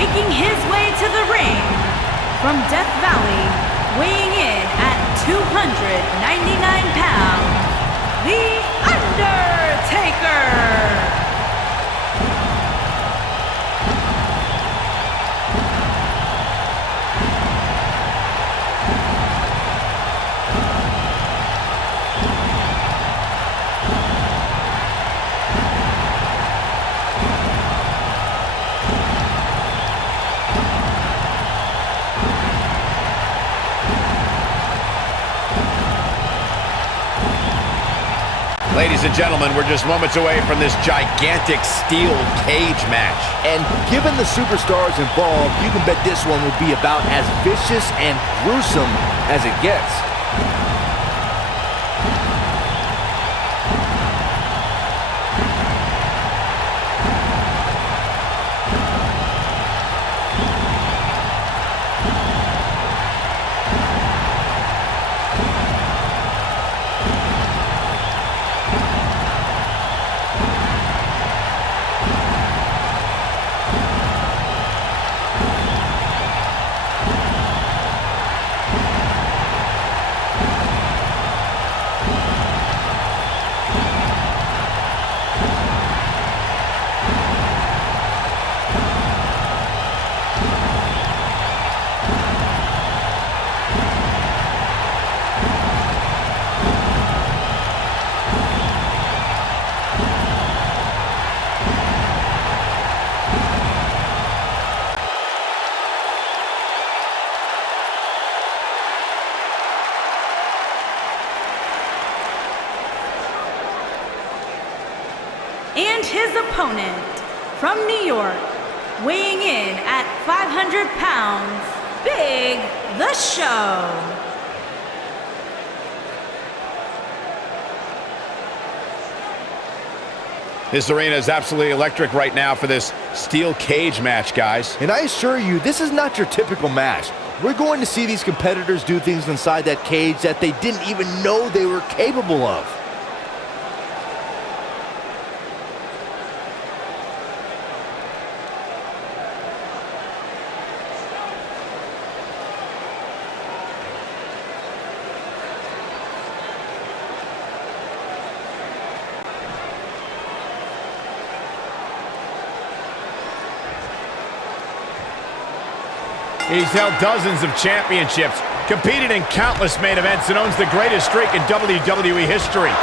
making his way to the ring from Death Valley, weighing in at 299 pounds, The Undertaker! Ladies and gentlemen, we're just moments away from this gigantic steel cage match. And given the superstars involved, you can bet this one will be about as vicious and gruesome as it gets. And his opponent, from New York, weighing in at 500 pounds, Big The Show. This arena is absolutely electric right now for this steel cage match, guys. And I assure you, this is not your typical match. We're going to see these competitors do things inside that cage that they didn't even know they were capable of. He's held dozens of championships, competed in countless main events, and owns the greatest streak in WWE history.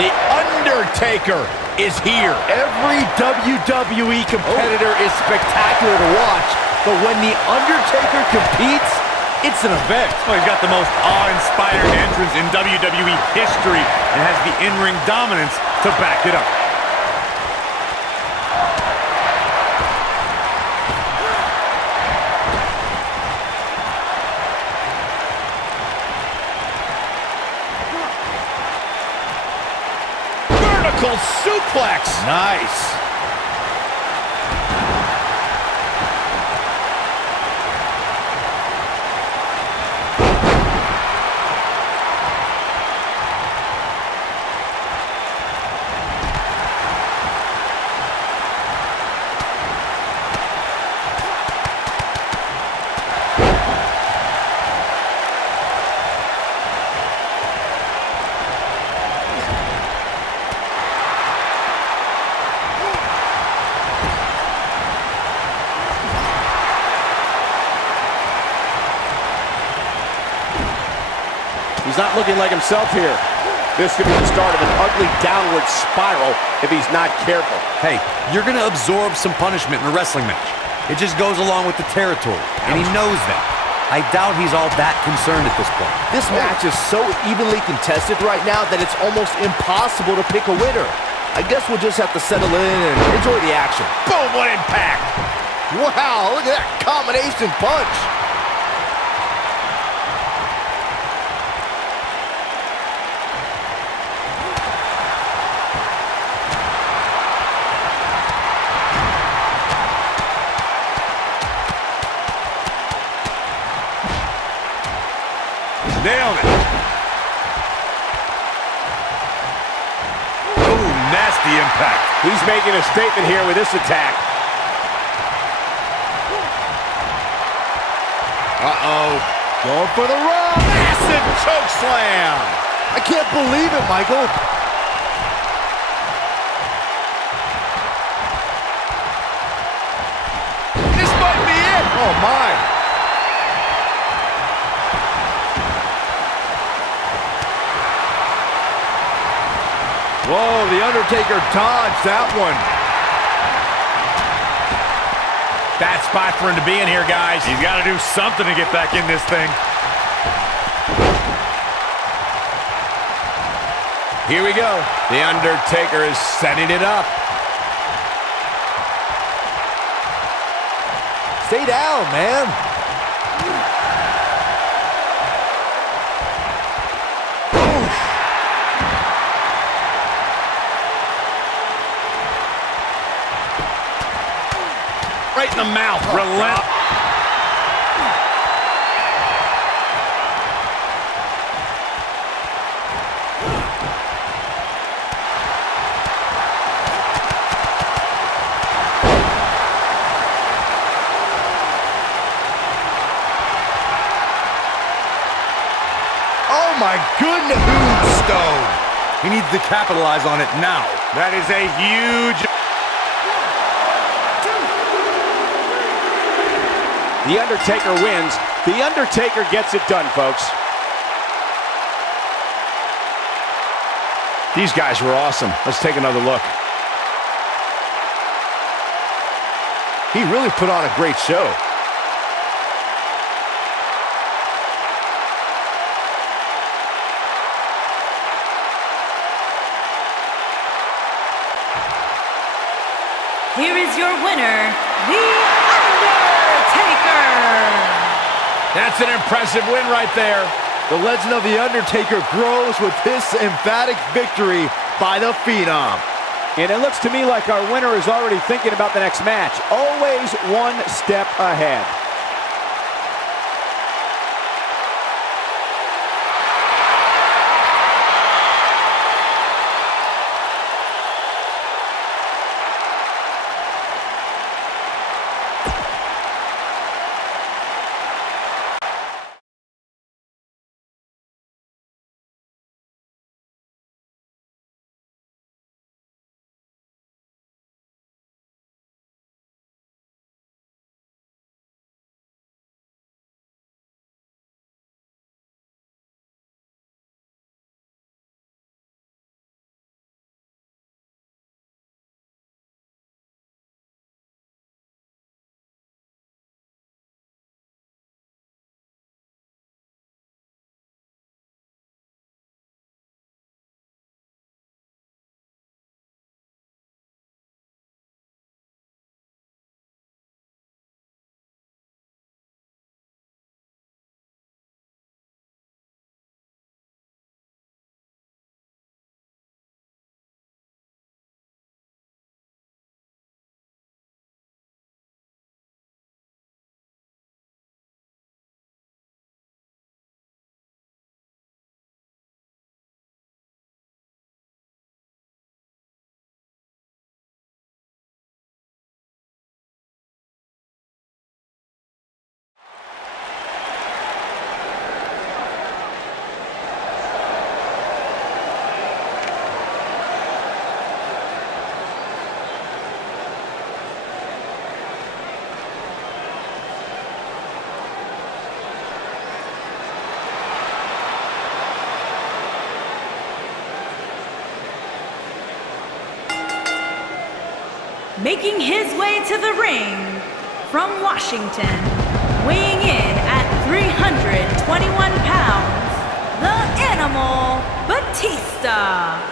The Undertaker is here. Every WWE competitor is spectacular to watch, but when The Undertaker competes, it's an event. Well, he's got the most awe-inspiring entrance in WWE history and has the in-ring dominance to back it up. Suplex. Nice. He's not looking like himself here. This could be the start of an ugly downward spiral if he's not careful. Hey, you're going to absorb some punishment in a wrestling match. It just goes along with the territory, and he knows that. I doubt he's all that concerned at this point. This match is so evenly contested right now that it's almost impossible to pick a winner. I guess we'll just have to settle in and enjoy the action. Boom, what impact! Wow, look at that combination punch. Nailed it. Ooh, nasty impact. He's making a statement here with this attack. Uh-oh. Going for the run. Massive choke slam. I can't believe it, Michael. This might be it. Oh, my. Whoa, The Undertaker dodged that one. Bad spot for him to be in here, guys. He's got to do something to get back in this thing. Here we go. The Undertaker is setting it up. Stay down, man. Right in the mouth. Relent. Oh, my goodness. Tombstone. He needs to capitalize on it now. That is a huge... The Undertaker wins. The Undertaker gets it done, folks. These guys were awesome. Let's take another look. He really put on a great show. Here is your winner, The Undertaker! That's an impressive win right there. The legend of The Undertaker grows with this emphatic victory by the Phenom. And it looks to me like our winner is already thinking about the next match. Always one step ahead. Making his way to the ring from Washington, weighing in at 321 pounds, the Animal Batista.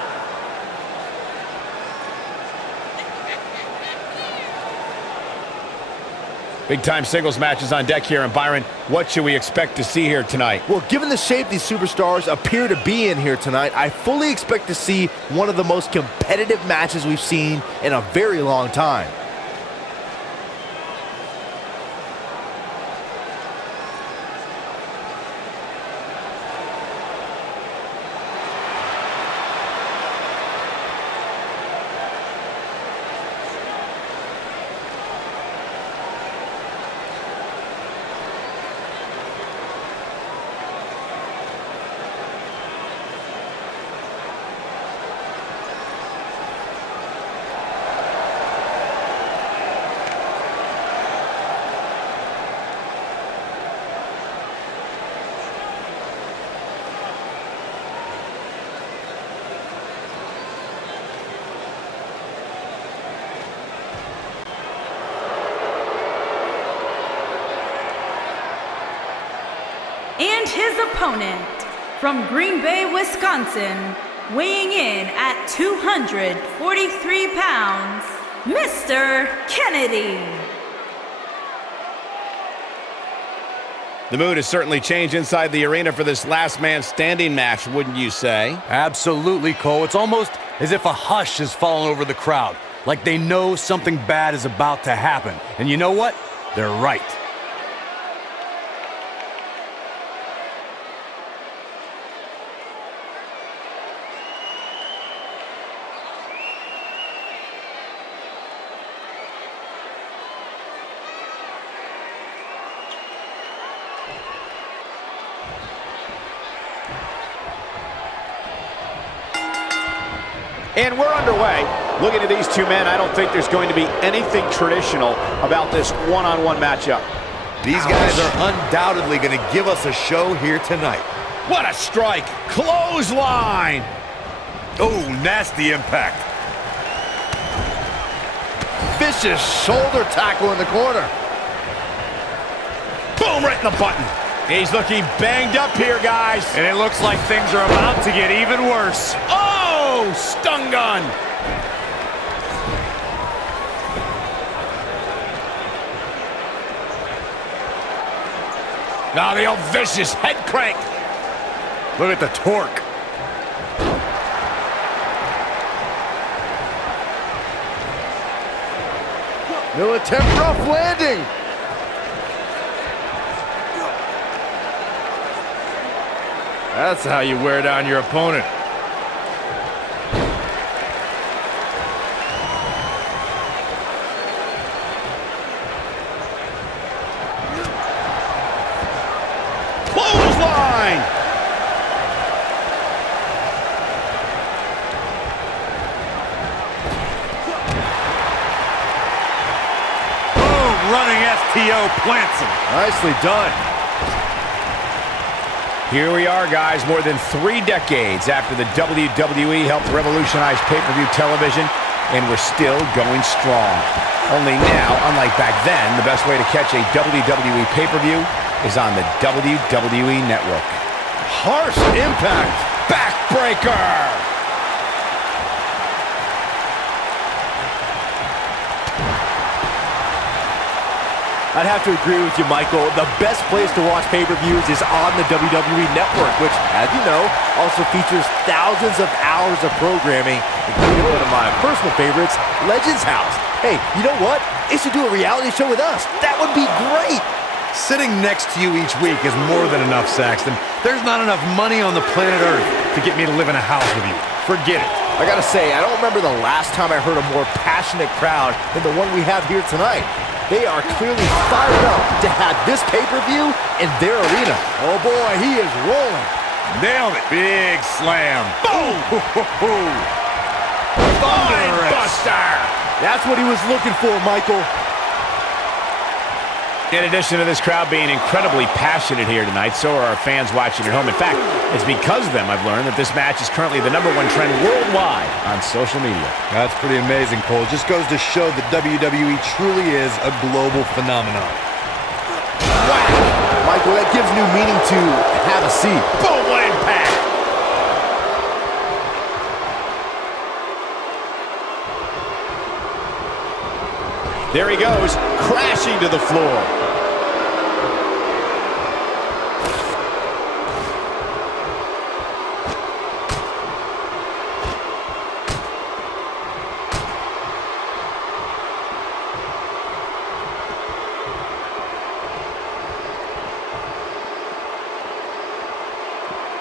Big-time singles matches on deck here, and Byron, what should we expect to see here tonight? Well, given the shape these superstars appear to be in here tonight, I fully expect to see one of the most competitive matches we've seen in a very long time. And his opponent, from Green Bay, Wisconsin, weighing in at 243 pounds, Mr. Kennedy. The mood has certainly changed inside the arena for this last man standing match, wouldn't you say? Absolutely, Cole. It's almost as if a hush has fallen over the crowd, like they know something bad is about to happen. And you know what? They're right. And we're underway. Looking at these two men, I don't think there's going to be anything traditional about this one-on-one matchup. These guys are undoubtedly going to give us a show here tonight. What a strike! Clothesline! Oh, nasty impact. Vicious shoulder tackle in the corner. Boom, right in the button. He's looking banged up here, guys. And it looks like things are about to get even worse. Oh, stun gun. Now the old vicious head crank. Look at the torque. No attempt, rough landing. That's how you wear down your opponent. Clothesline. Boom, running STO plants him. Nicely done. Here we are, guys, more than 3 decades after the WWE helped revolutionize pay-per-view television, and we're still going strong. Only now, unlike back then, the best way to catch a WWE pay-per-view is on the WWE Network. Harsh impact. Backbreaker! I'd have to agree with you, Michael. The best place to watch pay-per-views is on the WWE Network, which, as you know, also features thousands of hours of programming, including one of my personal favorites, Legends House. Hey, you know what? They should do a reality show with us. That would be great. Sitting next to you each week is more than enough, Saxton. There's not enough money on the planet Earth to get me to live in a house with you. Forget it. I gotta say, I don't remember the last time I heard a more passionate crowd than the one we have here tonight. They are clearly fired up to have this pay-per-view in their arena. Oh boy, he is rolling. Nailed it. Big slam. Boom! Buster! That's what he was looking for, Michael. In addition to this crowd being incredibly passionate here tonight, so are our fans watching at home. In fact, it's because of them I've learned that this match is currently the #1 trend worldwide on social media. That's pretty amazing, Cole. Just goes to show that WWE truly is a global phenomenon. Whack! Michael, that gives new meaning to have a seat. Boom, what impact! There he goes, crashing to the floor.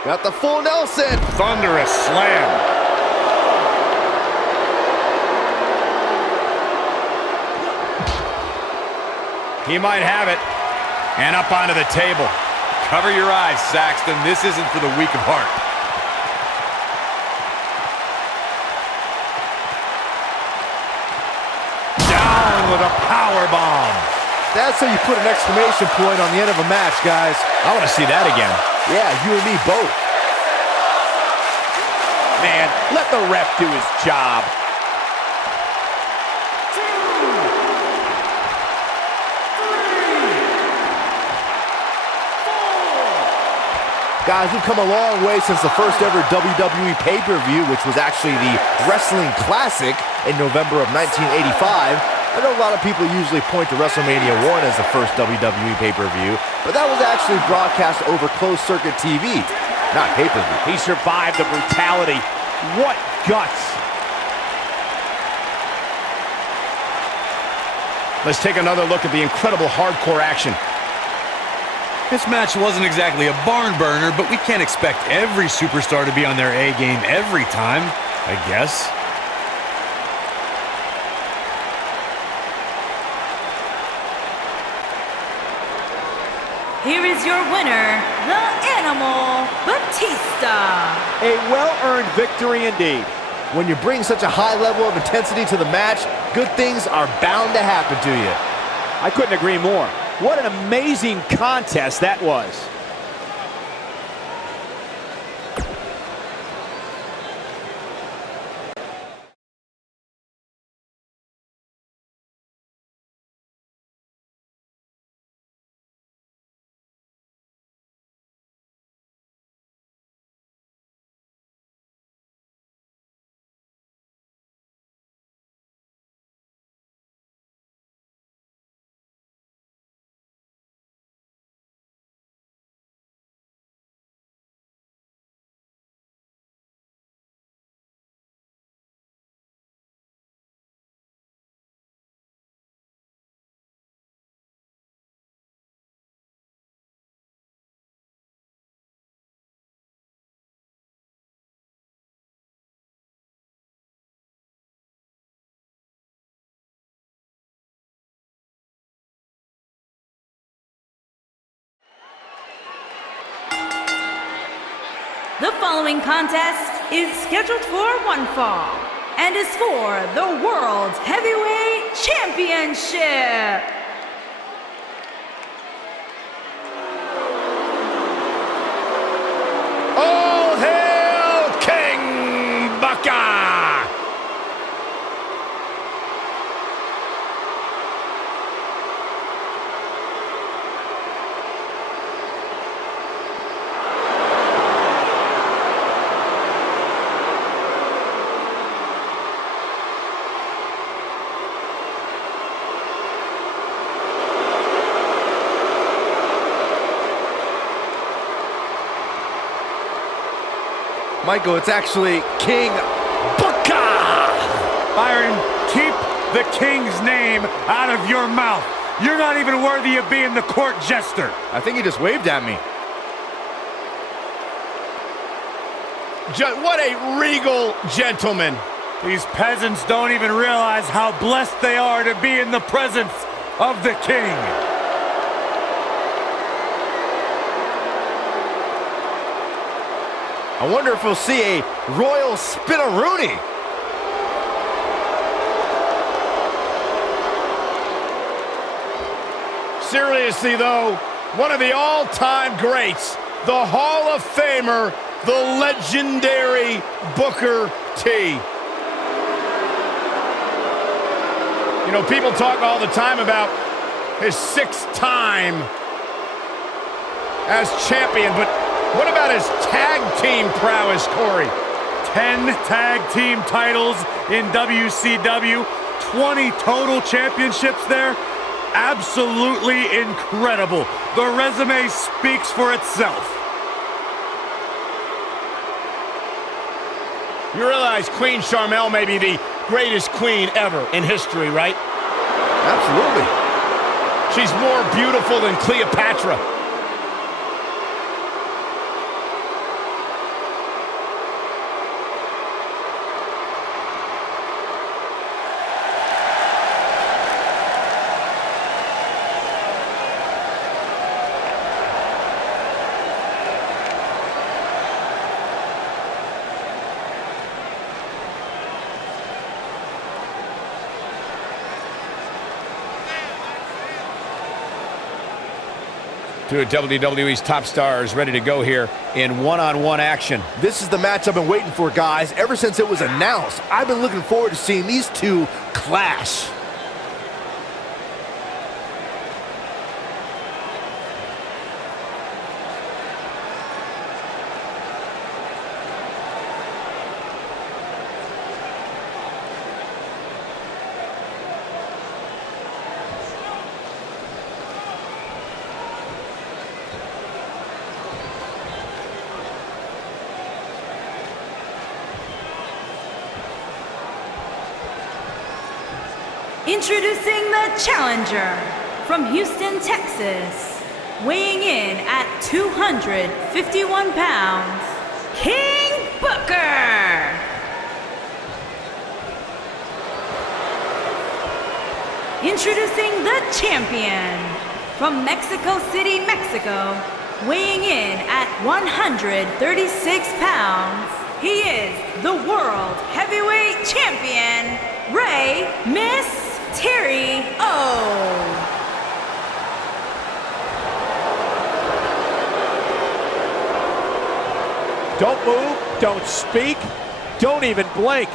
Got the full Nelson. Thunderous slam. He might have it. And up onto the table. Cover your eyes, Saxton. This isn't for the weak of heart. Down with a power bomb. That's how you put an exclamation point on the end of a match, guys. I want to see that again. Yeah, you and me both. Man, let the ref do his job. Guys, we've come a long way since the first ever WWE pay-per-view, which was actually the Wrestling Classic in November of 1985. I know a lot of people usually point to WrestleMania 1 as the first WWE pay-per-view, but that was actually broadcast over closed-circuit TV, not pay-per-view. He survived the brutality. What guts. Let's take another look at the incredible hardcore action. This match wasn't exactly a barn burner, but we can't expect every superstar to be on their A game every time, I guess. Here is your winner, the Animal, Batista. A well-earned victory indeed. When you bring such a high level of intensity to the match, good things are bound to happen to you. I couldn't agree more. What an amazing contest that was. The following contest is scheduled for one fall and is for the World Heavyweight Championship. All hail King Baka! Michael, it's actually King Booker! Byron, keep the King's name out of your mouth. You're not even worthy of being the court jester. I think he just waved at me. What a regal gentleman. These peasants don't even realize how blessed they are to be in the presence of the King. I wonder if we'll see a royal spin-a-rooney. Seriously, though, one of the all-time greats, the Hall of Famer, the legendary Booker T. You know, people talk all the time about his 6th time as champion, but what about his tag team prowess, Corey? 10 tag team titles in WCW, 20 total championships there. Absolutely incredible. The resume speaks for itself. You realize Queen Sharmell may be the greatest queen ever in history, right? Absolutely. She's more beautiful than Cleopatra. Two of WWE's top stars ready to go here in one-on-one action. This is the match I've been waiting for, guys. Ever since it was announced, I've been looking forward to seeing these two clash. Introducing the challenger from Houston, Texas, weighing in at 251 pounds, King Booker. Introducing the champion from Mexico City, Mexico, weighing in at 136 pounds, he is the World Heavyweight Champion, Rey MYSTERIO. Don't move, don't speak, don't even blink.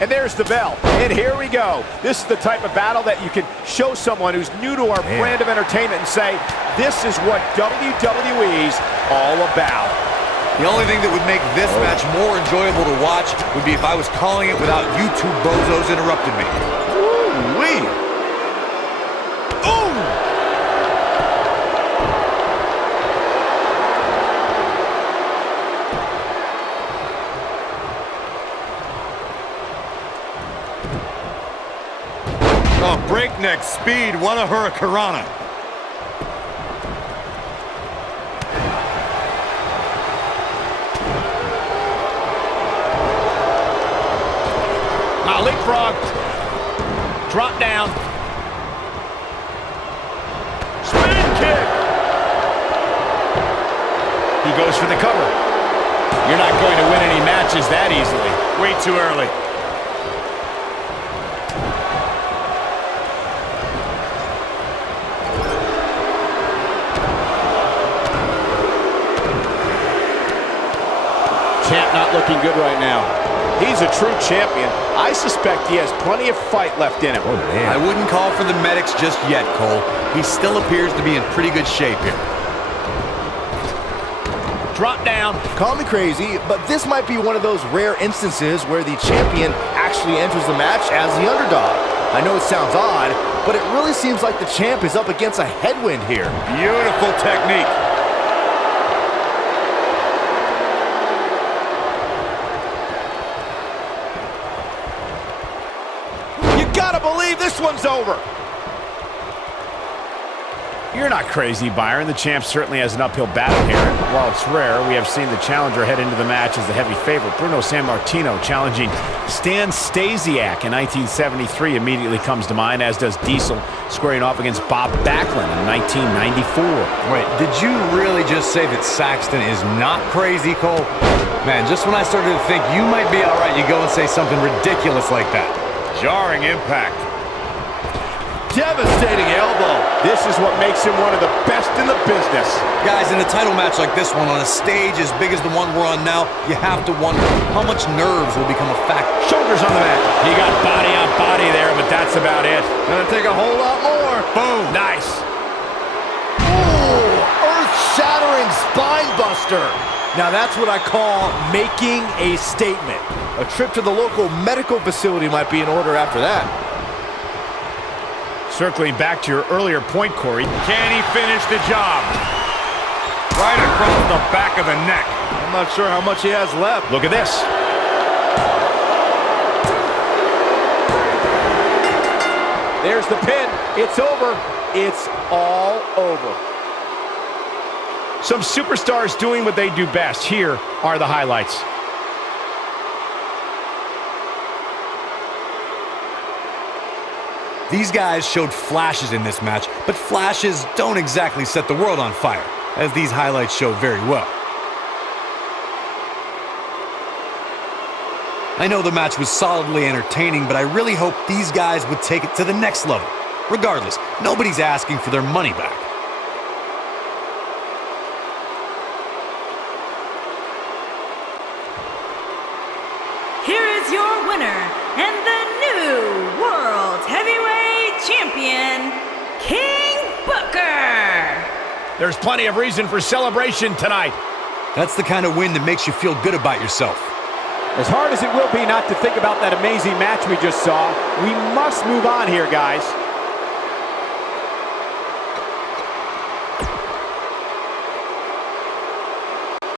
And there's the bell, and here we go. This is the type of battle that you can show someone who's new to our brand of entertainment and say, this is what WWE's all about. The only thing that would make this match more enjoyable to watch would be if I was calling it without you two bozos interrupting me. Woo-wee! Ooh! Oh, breakneck speed, what a hurricanrana. Leapfrog. Drop down. Spin kick. He goes for the cover. You're not going to win any matches that easily. Way too early. Champ not looking good right now. He's a true champion. I suspect he has plenty of fight left in him. Oh, man. I wouldn't call for the medics just yet, Cole. He still appears to be in pretty good shape here. Drop down. Call me crazy, but this might be one of those rare instances where the champion actually enters the match as the underdog. I know it sounds odd, but it really seems like the champ is up against a headwind here. Beautiful technique. Gotta believe this one's over. You're not crazy, Byron. The champ certainly has an uphill battle here. And while it's rare, we have seen the challenger head into the match as the heavy favorite. Bruno Sammartino challenging Stan Stasiak in 1973 immediately comes to mind, as does Diesel squaring off against Bob Backlund in 1994. Wait, did you really just say that Saxton is not crazy, Cole? Man, just when I started to think you might be all right, you go and say something ridiculous like that. Jarring impact. Devastating elbow. This is what makes him one of the best in the business. Guys, in a title match like this one, on a stage as big as the one we're on now, you have to wonder how much nerves will become a factor. Shoulders on the mat. He got body on body there, but that's about it. Gonna take a whole lot more. Boom. Nice. Ooh, earth-shattering spine buster. Now that's what I call making a statement. A trip to the local medical facility might be in order after that. Circling back to your earlier point, Corey. Can he finish the job? Right across the back of the neck. I'm not sure how much he has left. Look at this. There's the pin. It's over. It's all over. Some superstars doing what they do best. Here are the highlights. These guys showed flashes in this match, but flashes don't exactly set the world on fire, as these highlights show very well. I know the match was solidly entertaining, but I really hope these guys would take it to the next level. Regardless, nobody's asking for their money back. Here is your winner and the new World Heavyweight Champion, King Booker. There's plenty of reason for celebration tonight. That's the kind of win that makes you feel good about yourself. As hard as it will be not to think about that amazing match we just saw, we must move on here, guys.